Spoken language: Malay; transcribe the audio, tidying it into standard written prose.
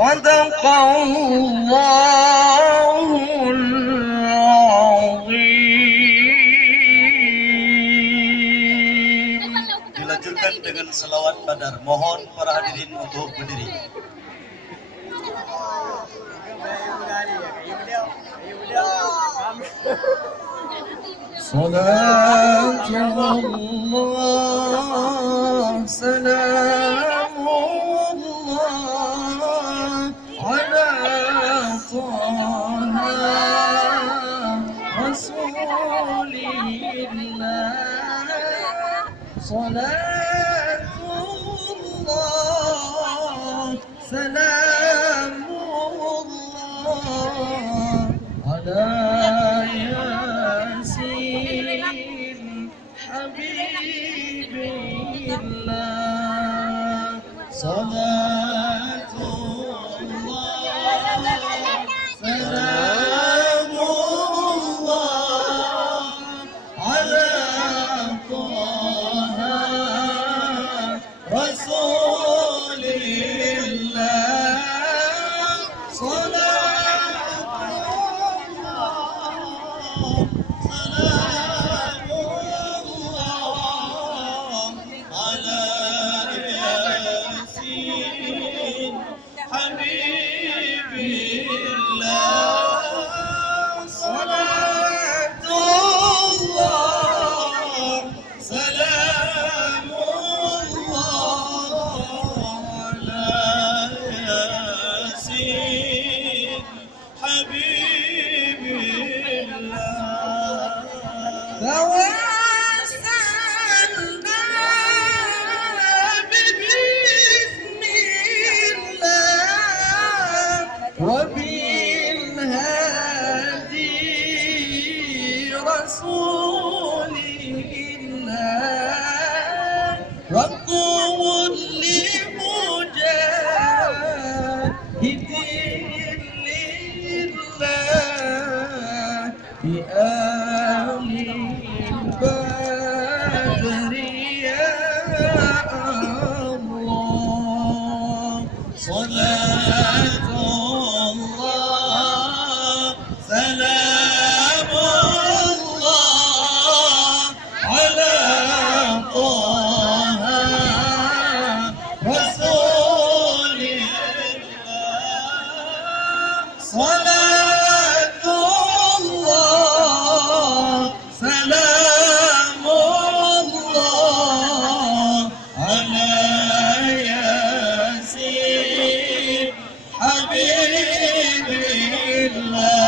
صدق الله العظيم. Dilanjutkan dengan selawat badar. Mohon para hadirin untuk berdiri. Salatullah salamullah ala Taha Rasulillah. Salatullah salamullah ala Habibillah. Salatullah salamullah ala Taha Rasulillah. وبالهادي رسول الله رقم لمجاهد لله بآل البدر يا الله. صلاة الله سلام الله على طه رسول الله. صلاة الله سلام الله على ياسين حبيب الله.